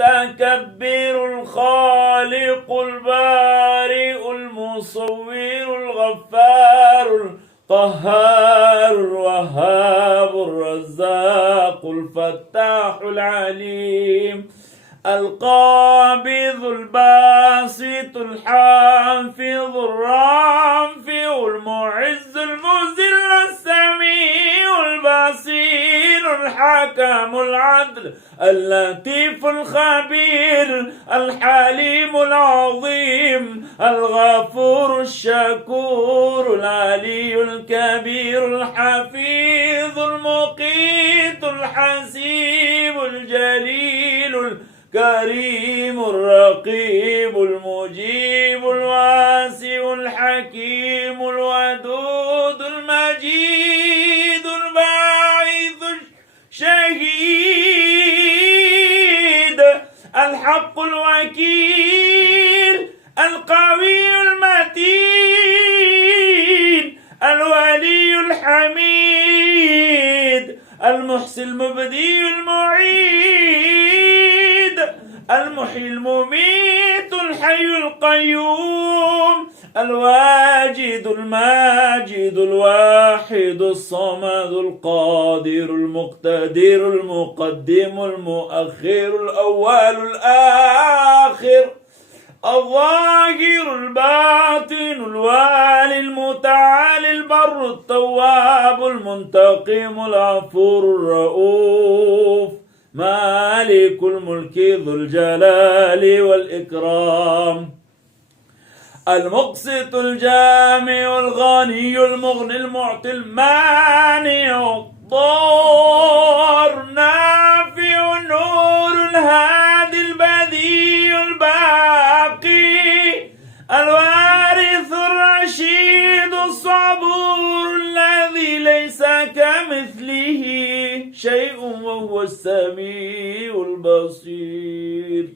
المتكبر الخالق البارئ المصور الغفار القهار الوهاب الرزاق الفتاح العليم القابض الباسط الحافظ الرافع المعز المذل السميع البصير الحكم العدل اللطيف الخبير الحليم العظيم الغفور الشكور العلي الكبير الحفيظ المقيت الحسيب الجليل الكريم الرقيب المجيب الواسع الحكيم الودود المجيد الباعث الشهيد الحق الوكيل القوي المتين الولي الحميد المحسن المبدي المعيد المحيي المميت الحي القيوم الواجد الماجد الواحد الصمد القادر المقتدر المقدم المؤخر الأول الآخر الظاهر الباطن الوالي المتعالي البر التواب المنتقم الغفور الرؤوف مالك الملك ذو الجلال والإكرام المقسط الجامع الغني المغني المعطي المانع الضار نافع النور الهادي البديع الباقي الوارث الرشيد الصبور الذي ليس كمثله شيء وهو السميع البصير.